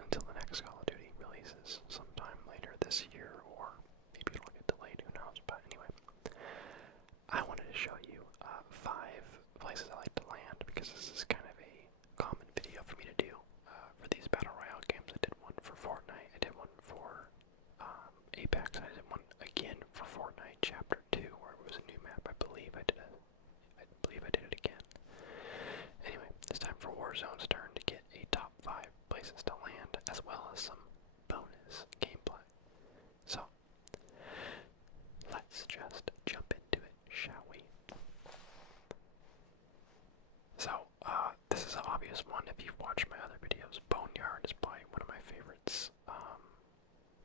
until the next Call of Duty releases sometime later this year, or maybe it'll get delayed, who knows. But anyway, I wanted to show you 5 places I like to land, because this is kind of a common video for me to do for these Battle Royale games. I did one for Fortnite, I did one for Apex, and I did one again for Fortnite Chapter 2, where it was a new map. I believe I did it again. Anyway, it's time for Warzone's turn to get a top 5 places to land, as well as some bonus gameplay. So, let's just jump into it, shall we? So, this is an obvious one. If you've watched my other videos, Boneyard is probably one of my favorites.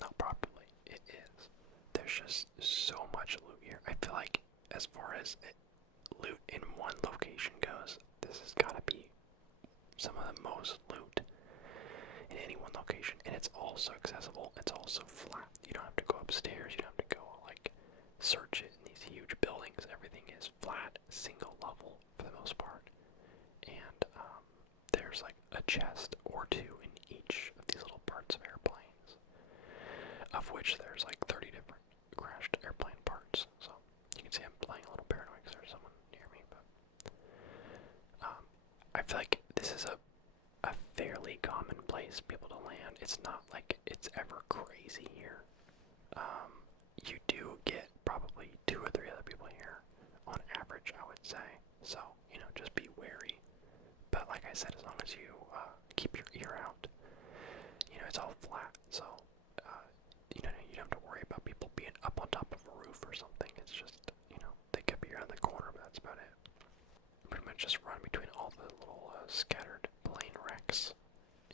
Not properly, it is. There's just so much loot here. I feel like, as far as loot in one location goes, this has got to be some of the most loot in any one location, and it's also accessible. It's also flat. You don't have to go upstairs. You don't have to go like search it in these huge buildings. Everything is flat, single level for the most part, and there's like a chest or 2 in each of these little parts of airplanes, of which there's like 30 different crashed airplane parts. So you can see I'm playing a little paranoid because there's someone near me, but I feel like this is a fairly common place for people to land. It's not like it's ever crazy here. You do get probably 2 or 3 other people here on average, I would say. So, you know, just be wary. But like I said, as long as you keep your ear out, you know, it's all flat. So, you know, you don't have to worry about people being up on top of a roof or something. It's just, you know, they could be around the corner, but that's about it. Pretty much just run between all the little scattered plane wrecks,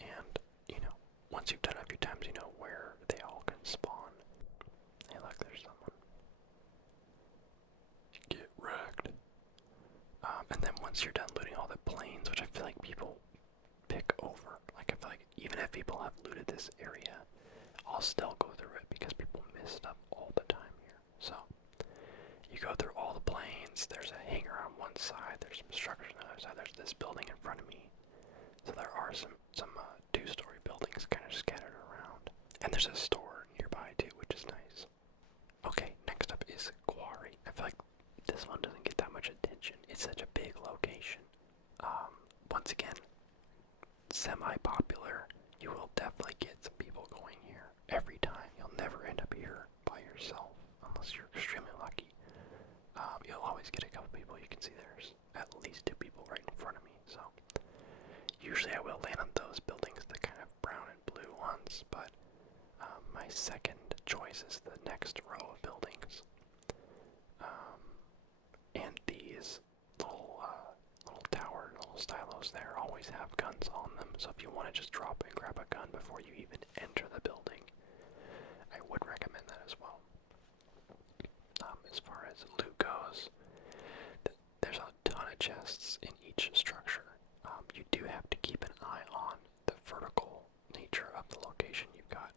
and you know, once you've done it a few times, you know where they all can spawn. Hey, look, there's someone. Get wrecked. And then once you're done looting all the planes, which I feel like people pick over, like I feel like even if people have looted this area, I'll still go through it because people miss stuff all the time here. So you go through all the planes. There's a hangar on one side. There's some structures on the other side. There's this building in front of me. So there are some 2-story buildings kind of scattered around. And there's a store nearby too, which is nice. Okay, next up is Quarry. I feel like this one doesn't get that much attention. It's such a big location. Once again, semi-popular. You will definitely get some people going here every time. You'll never end up here by yourself unless you're extremely lucky. You'll always get a couple people. You can see there's at least 2 people right in front of me. So usually I will land on those buildings, the kind of brown and blue ones, but my second choice is the next row of buildings. And these little tower, little stylos there always have guns on them. So if you want to just drop and grab a gun before you even enter the building, I would recommend that as well. As far as loot goes, there's a ton of chests in each structure. You do have to keep an eye on the vertical nature of the location you've got.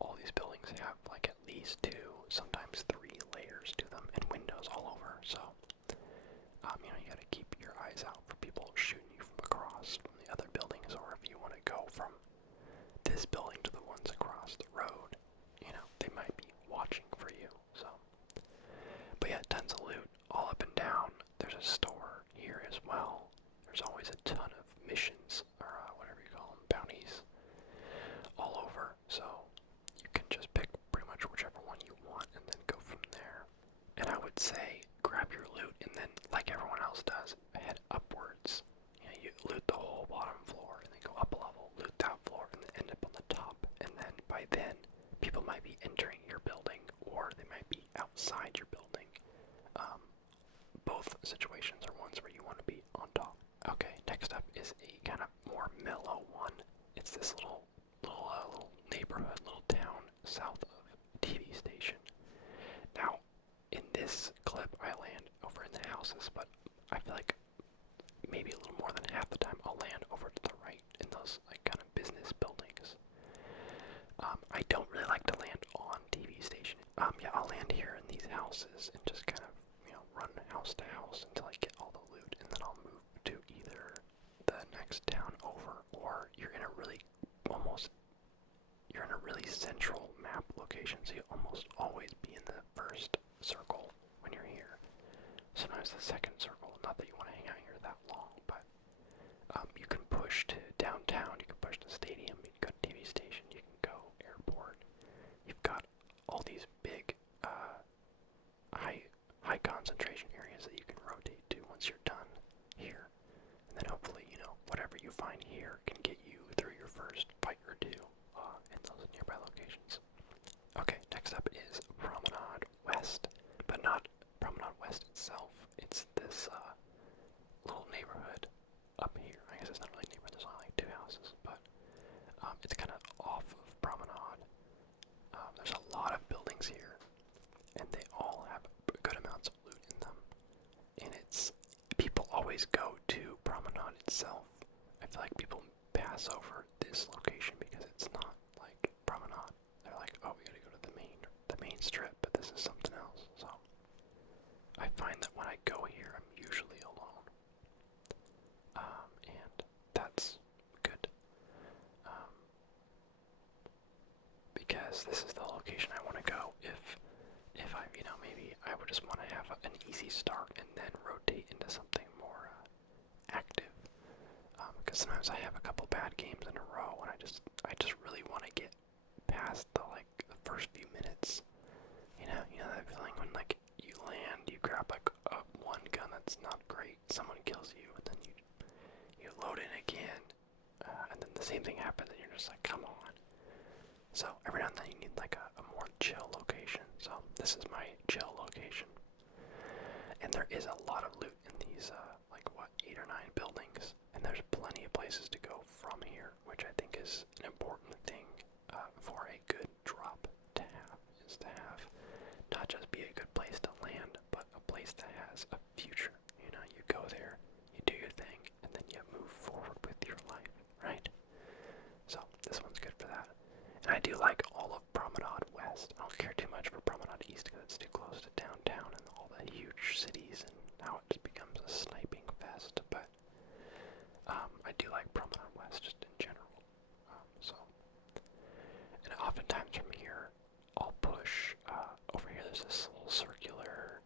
All these buildings have like at least 2, sometimes 3 layers to them, and windows all over. So, you know, you gotta keep your eyes out for people shooting you from across from the other buildings, or if you want to go from this building to the ones across the road, you know, they might be watching for you. So, but yeah, tons of loot all up and down. There's a store here as well. There's always a ton of missions, or whatever you call them, bounties, all over. So you can just pick pretty much whichever one you want and then go from there. And I would say grab your loot and then, like everyone else does, head upwards. You know, you loot the whole bottom floor and then go up a level, loot that floor, and then end up on the top. And then by then, people might be entering your building, or they might be outside your building. Both situations are ones where you want to be on top. Okay, next up is a kind of more mellow one. It's this little neighborhood, little town south of TV station. Now, in this clip, I land over in the houses, but I feel like maybe a little more than half the time I'll land over to the right in those like kind of business buildings. I don't really like to land on TV station. Yeah, I'll land here in these houses and just kind of, you know, run house to house until I get all the loot, and then I'll move to either the next town over, or you're in a really almost location, so you'll almost always be in the first circle when you're here. Sometimes the second circle, not that you want to hang out here that long, but you can push to downtown, you can push to stadium, you can go to TV station, you can go airport. You've got all these big, high concentration areas that you can rotate to once you're done here. And then hopefully, whatever you find here can get you through your first fight or two in those nearby locations. Okay, next up is Promenade West, but not Promenade West itself. It's this little neighborhood up here. I guess it's not really a neighborhood, there's only like 2 houses, but it's kind of off of Promenade. There's a lot of buildings here, and they all have good amounts of loot in them. And people always go to Promenade itself. I feel like people pass over this location because it's not like Promenade. They're like, oh, we gotta go to the main strip, but this is something else. So I find that when I go here, I'm usually alone, and that's good, because this is the location I want to go. If I, maybe I would just want to have an easy start and then rotate into something more active. Because sometimes I have a couple bad games in a row, and I just really want to get past the first few minutes. You know that feeling when you land, you grab one gun that's not great, someone kills you, and then you load in again, and then the same thing happens, and you're just like, come on. So every now and then you need a more chill location. So this is my chill location, and there is a lot of loot in these 8 or 9 buildings, and there's plenty of places to go from here, which I think is an important thing for a good drop to have, is to have not just be a good place to land, but a place that has a future. You go there, you do your thing, and then you move forward with your life, right? So this one's good for that. And I do like all of Promenade West. I don't care too much for Promenade East because it's too close to downtown and all the huge cities and how it just becomes a sniping fest. But I do like Promenade West just in general. And oftentimes from here, I'll push over here. There's this little circular.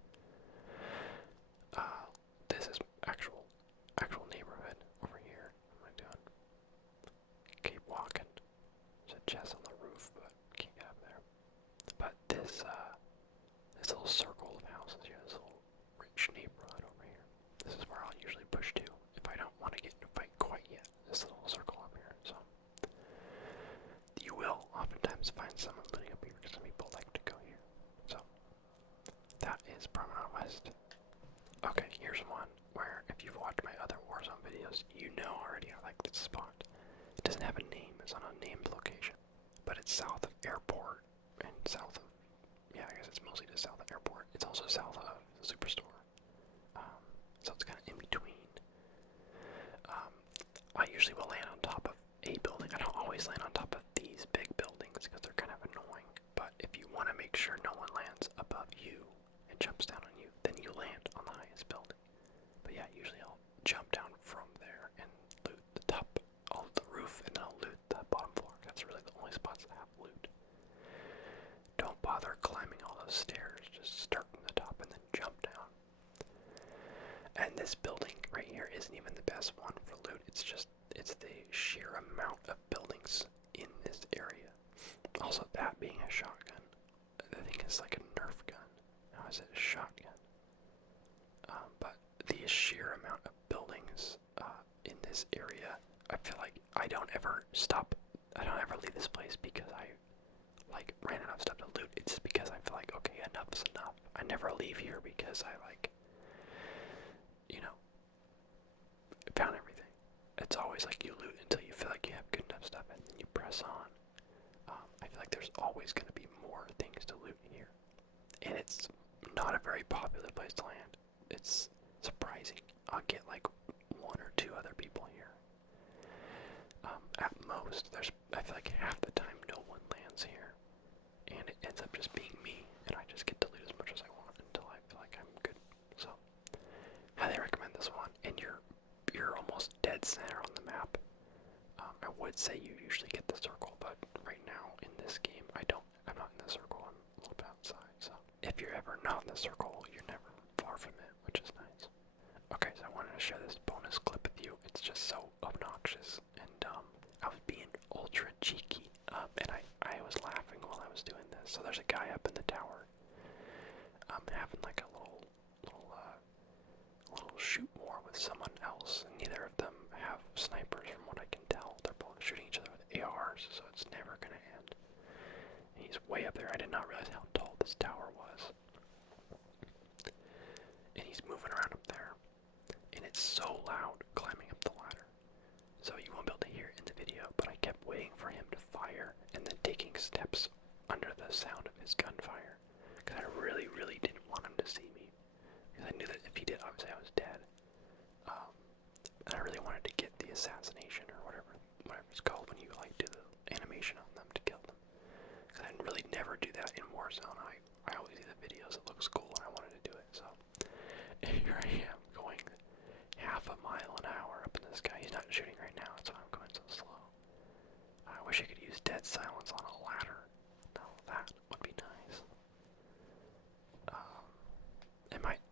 This is actual neighborhood over here. What am I doing? Keep walking. There's a chest on the roof, but can't get up there. But this little circle of houses here, this little rich neighborhood over here. This is where I'll usually push to if I don't want to get in a fight quite yet. This little circle up here. So you will oftentimes find someone living up here because some people like to go here. So that is Promenade West. Okay, here's one where if you've watched my other Warzone videos, you know already I like this spot. It doesn't have a name, it's on a named location, but it's south of Airport and south of, I guess it's mostly just south of Airport. It's also south of the Superstore, so it's kind of in between. I usually will land on top of a building. I don't always land on top of these big buildings because they're kind of annoying, but if you want to make sure no one lands above you and jumps down on you, then you land on the highest building. But yeah, usually I'll jump down from there and loot the top, the roof, and then I'll loot the bottom floor. That's really the only spots that have loot. Don't bother climbing all those stairs, just start from the top and then jump down. And this building right here isn't even the best one for loot. It's the sheer amount of buildings in this area. Also, that being a shotgun, the thing is like a Nerf gun. How is it a shotgun? But the sheer amount of buildings in this area, I feel like I don't ever leave this place because I ran out of stuff to loot. It's because I feel like, okay, enough's enough. I never leave here because I found everything. It's always like you loot until you feel like you have good enough stuff and then you press on. I feel like there's always going to be more things to loot here. And it's not a very popular place to land. It's surprising. I'll get 1 or 2 other people here. At most, I feel like half the time no one lands here. And it ends up just being me, and I just get to loot as much as I want until I feel like I'm good. So, highly recommend this one. And you're almost dead center on the map. I would say you usually get the circle, but right now in this game, I'm not in the circle, I'm a little bit outside, so. If you're ever not in the circle, you're never far from it, which is nice. Okay, so I wanted to share this bonus clip with you. It's just so obnoxious, and I was being ultra cheeky, and I was laughing while I was doing this. So there's a guy up in the tower, having like a little shoot war with someone else, and neither of them have snipers from what I can tell. They're both shooting each other with ARs, so it's never gonna end. And he's way up there. I did not realize how tall this tower was. And he's moving around up there, and it's so loud climbing up the ladder. So you won't be able to hear it in the video, but I kept waiting for him to fire and then taking steps under the sound of his gunfire. Because I really, really didn't want him to see me. Because I knew that if he did, obviously I was dead. And I really wanted to get the assassination or whatever it's called when you like do the animation on them to kill them. Because I really never do that in Warzone. I always see the videos, it looks cool, and I wanted to do it. So here I am going half a mile an hour up in this guy. He's not shooting right now, that's why I'm going so slow. I wish I could use dead silence on a ladder. Now that would be nice.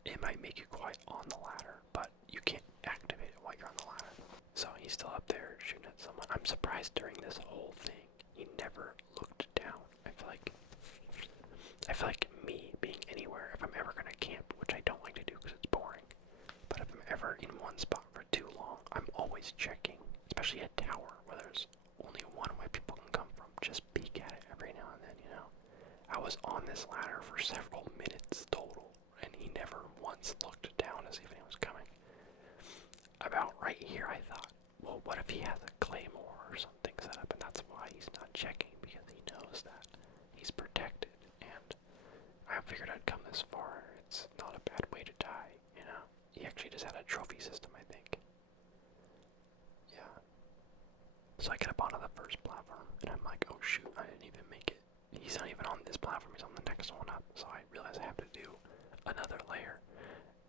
It might make you quiet on the ladder, but you can't activate it while you're on the ladder. So he's still up there shooting at someone. I'm surprised during this whole thing he never looked down. I feel like me being anywhere, if I'm ever gonna camp, which I don't like to do because it's boring, but if I'm ever in one spot for too long, I'm always checking, especially a tower where there's only one way people can come from. Just peek at it every now and then, you know. I was on this ladder for several minutes total, and he never once looked down to see if anyone was coming. About right here, I thought, well, what if he has a claymore or something set up, and that's why he's not checking, because he knows that he's protected, and I figured I'd come this far. It's not a bad way to die, you know? He actually just had a trophy system, I think. Yeah. So I get up onto the first platform, and I'm like, oh shoot, I didn't even make it. He's not even on this platform, he's on the next one up, so I realize I have to do another layer.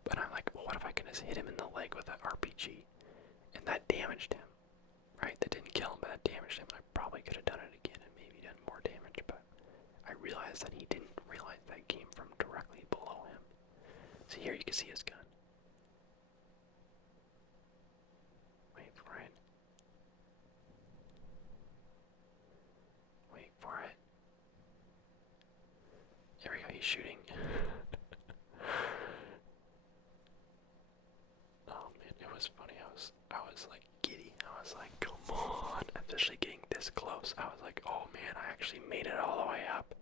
But I'm like, well, what if I can just hit him in the leg with an RPG? And that damaged him, right? That didn't kill him, but that damaged him. I probably could have done it again and maybe done more damage, but I realized that he didn't realize that came from directly below him. So here you can see his gun. Wait for it. Wait for it. There we go, he's shooting. Oh man, it was funny. I was like giddy. I was like, come on. Especially getting this close. I was like, oh man, I actually made it all the way up.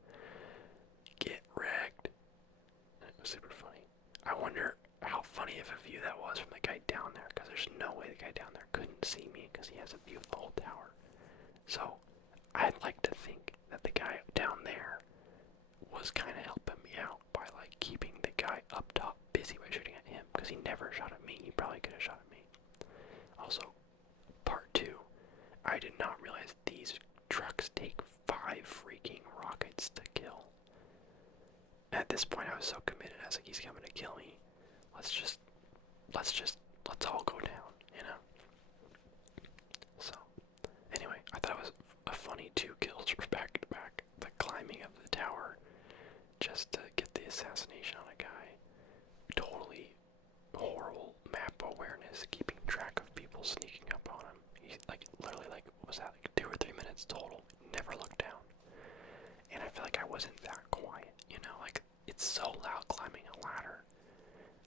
Get wrecked. And it was super funny. I wonder how funny of a view that was from the guy down there, because there's no way the guy down there couldn't see me because he has a view of the whole tower. So I'd like to think that the guy down there was kind of helping me out by like keeping the guy up top busy by shooting at him, because he never shot at me. He probably could have shot at me. Also, part 2, I did not realize these trucks take 5 freaking rockets to kill. At this point, I was so committed. I was like, he's coming to kill me. Let's all go down, you know? So, anyway, I thought it was a funny 2 kills for back to back. The climbing of the tower just to get the assassination on a guy. Totally horrible map awareness, keeping track of people sneaking up on him. He, like, literally, like, what was that, like 2 or 3 minutes total, never looked down. And I feel like I wasn't that quiet, you know, like, it's so loud climbing a ladder.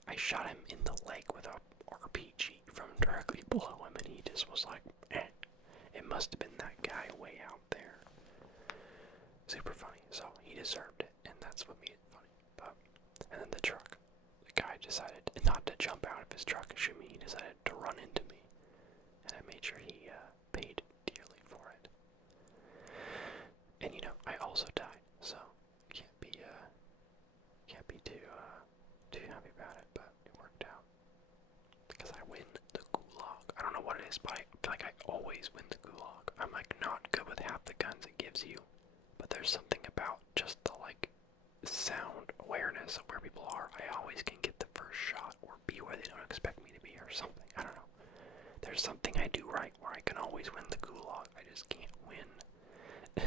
I shot him in the leg with a RPG from directly below him, and he just was like, eh. It must have been that guy way out there. Super funny, so he deserved it, and that's what made it funny. But, and then the truck. The guy decided not to jump out of his truck and shoot me. He decided to run into me, and I made sure he paid dearly for it. And you know, I also died, so can't be too happy about it. But it worked out because I win the gulag. I don't know what it is, but I feel like I always win the gulag. I'm like not good with half the guns it gives you, but there's something about just the like sound awareness of where people are. I always can get the first shot or be where they don't expect me to be or something. I don't know. There's something I do right where I can always win the gulag. I just can't win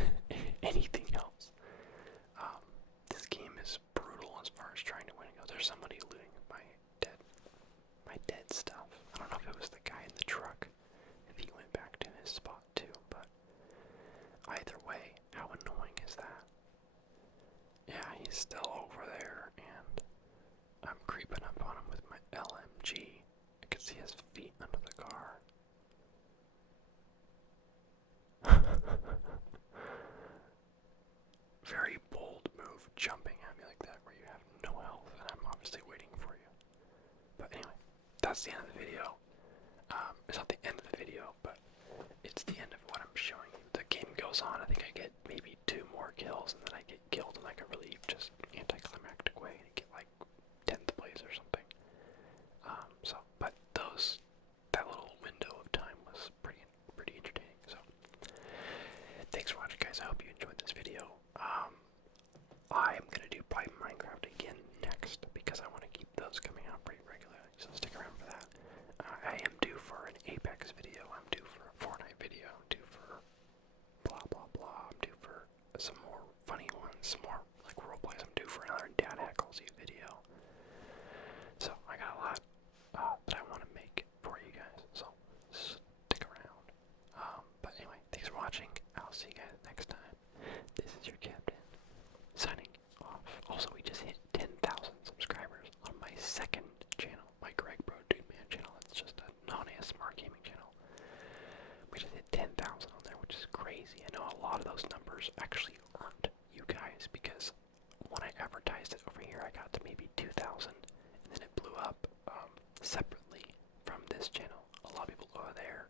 anything else. This game is brutal as far as trying to win goes. There's somebody looting my dead stuff. I don't know if it was the guy in the truck, if he went back to his spot too, but either way, how annoying is that? Yeah, he's still over there, and I'm creeping up on him with my LMG. I can see his feet under the car. Very bold move, jumping at me like that where you have no health, and I'm obviously waiting for you. But anyway, that's the end of the video. It's not the end of the video, but it's the end of what I'm showing you. The game goes on. I think I get maybe 2 more kills, and then I get killed in like a really just anticlimactic way, and get like 10th place or something. But that little window of time was pretty entertaining. So, thanks for watching, guys. I hope you enjoyed this video. I'm gonna do probably Minecraft again next because I want to keep those coming out pretty regularly. So stick around for that. I am due for an Apex video. I'm due for a Fortnite video. I'm due for blah blah blah. I'm due for some more funny ones, some more like roleplays. I'm due for another Dad Heckles You video. So I got a lot that I want to make for you guys. So stick around. But anyway, thanks for watching. I'll see you guys next time. This is your captain signing off. Also, we just hit 10,000 subscribers on my second channel, my GregBroDudeMan channel. It's just a non-ASMR gaming channel. We just hit 10,000 on there, which is crazy. I know a lot of those numbers actually aren't you guys, because when I advertised it over here, I got to maybe 2,000, and then it blew up separately from this channel. A lot of people over there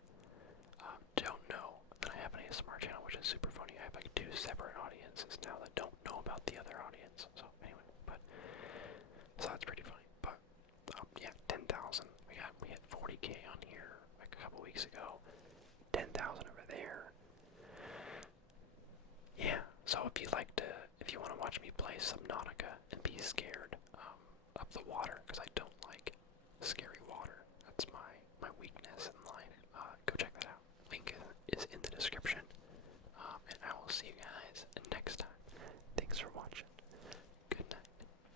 don't know that I have an ASMR channel, which is super funny. I have like 2 separate audiences now that don't know about the other audience. So anyway, so that's pretty funny. But yeah, 10,000. We hit 40K on here like a couple weeks ago. 10,000 over there. Yeah. So if you want to watch me play Subnautica and be scared of the water, because I don't like scary water. That's my weakness in life. Go check that out. Link is in the description. And I will see you guys